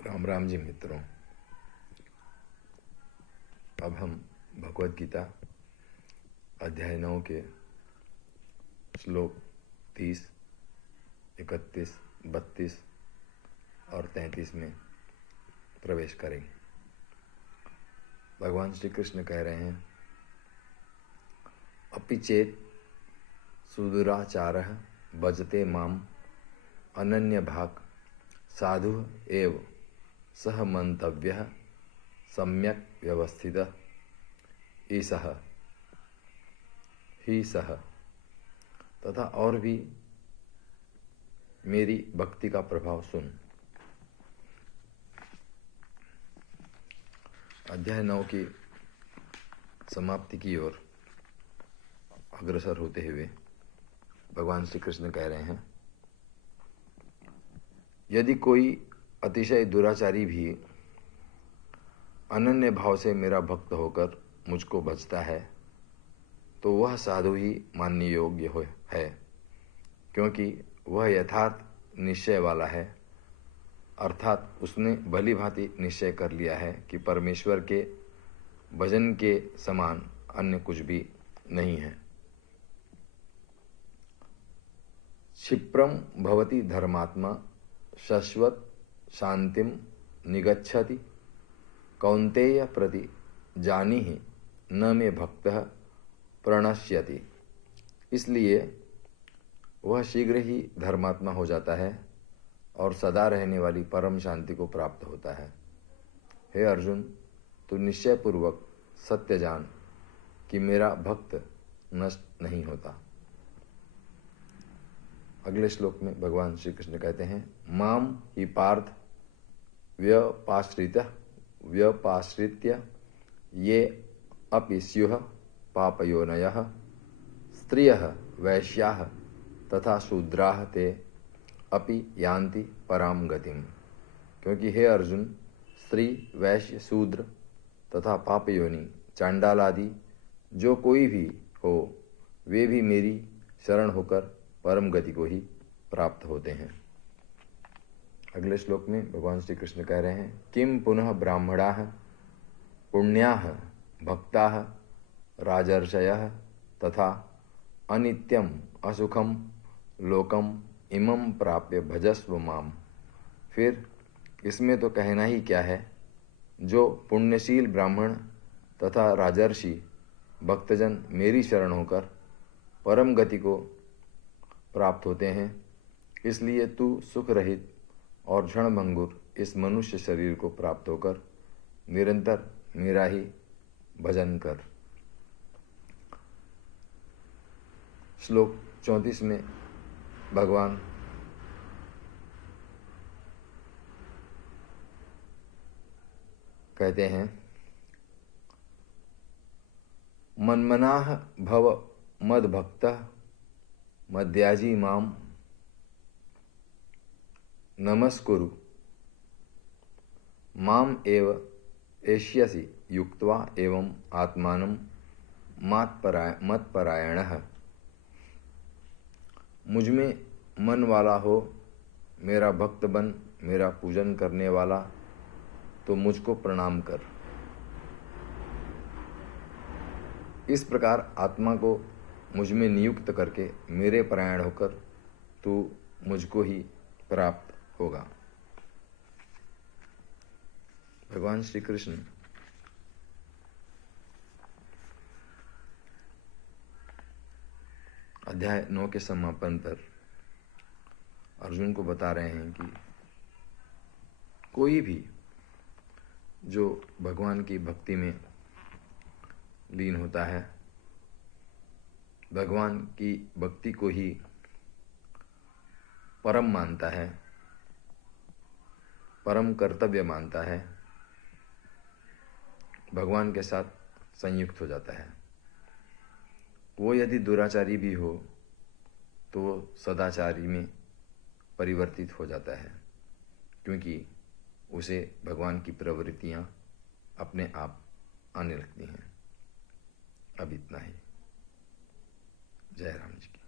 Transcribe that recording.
राम राम जी मित्रों, अब हम भगवद गीता अध्याय 9 के श्लोक 30, 31, 32 और 33 में प्रवेश करेंगे। भगवान श्री कृष्ण कह रहे हैं, अपि चेत सुदुराचारः भजते माम अनन्य भाग साधु एव सह मंतव्यः सम्यक व्यवस्थितः ईसः ही सह। तथा और भी मेरी भक्ति का प्रभाव सुन। अध्याय 9 की समाप्ति की ओर अग्रसर होते हुए भगवान श्री कृष्ण कह रहे हैं, यदि कोई अतिशय दुराचारी भी अनन्य भाव से मेरा भक्त होकर मुझको भजता है तो वह साधु ही मानने योग्य है, क्योंकि वह यथार्थ निश्चय वाला है, अर्थात उसने भली भांति निश्चय कर लिया है कि परमेश्वर के भजन के समान अन्य कुछ भी नहीं है। क्षिप्रम भवति धर्मात्मा शाश्वत शांतिम निगच्छति कौन्तेय प्रति जानीहि न मे भक्तः प्रणश्यति। इसलिए वह शीघ्र ही धर्मात्मा हो जाता है और सदा रहने वाली परम शांति को प्राप्त होता है। हे अर्जुन, तू निश्चयपूर्वक सत्य जान कि मेरा भक्त नष्ट नहीं होता। अगले श्लोक में भगवान श्री कृष्ण कहते हैं, माम ही पार्थ व्यपाश्रित्य ये अपि स्युः पापयोनयः स्त्रियः वैश्याः तथा शूद्राः ते अपि यान्ति पराम गतिम। क्योंकि हे अर्जुन, स्त्री, वैश्य, शूद्र तथा पापयोनि चांडाल आदि जो कोई भी हो, वे भी मेरी शरण होकर परम गति को ही प्राप्त होते हैं। अगले श्लोक में भगवान श्री कृष्ण कह रहे हैं, किम पुनः ब्राह्मणाः पुण्याः भक्ताः राजर्षयः तथा अनित्यम असुखम लोकम इमं प्राप्य भजस्व माम। फिर इसमें तो कहना ही क्या है, जो पुण्यशील ब्राह्मण तथा राजर्षि भक्तजन मेरी शरण होकर परम गति को प्राप्त होते हैं, इसलिए तू सुख रहित और क्षणभंगुर इस मनुष्य शरीर को प्राप्त होकर निरंतर मेरा ही भजन कर। श्लोक 34 में भगवान कहते हैं, मन्मनाः भव मद्भक्तः मद्याजी माम नमस्कुरु माम एव एष्यसि युक्त्वा एवं आत्मानं मत्परायणः। मुझमें मन वाला हो, मेरा भक्त बन, मेरा पूजन करने वाला, तो मुझको प्रणाम कर। इस प्रकार आत्मा को मुझमें नियुक्त करके मेरे परायण होकर तू मुझको ही प्राप्त होगा। भगवान श्री कृष्ण अध्याय 9 के समापन पर अर्जुन को बता रहे हैं कि कोई भी जो भगवान की भक्ति में लीन होता है, भगवान की भक्ति को ही परम मानता है, परम कर्तव्य मानता है, भगवान के साथ संयुक्त हो जाता है। वो यदि दुराचारी भी हो तो वो सदाचारी में परिवर्तित हो जाता है, क्योंकि उसे भगवान की प्रवृत्तियां अपने आप आने लगती हैं। अब इतना ही। जय राम जी की।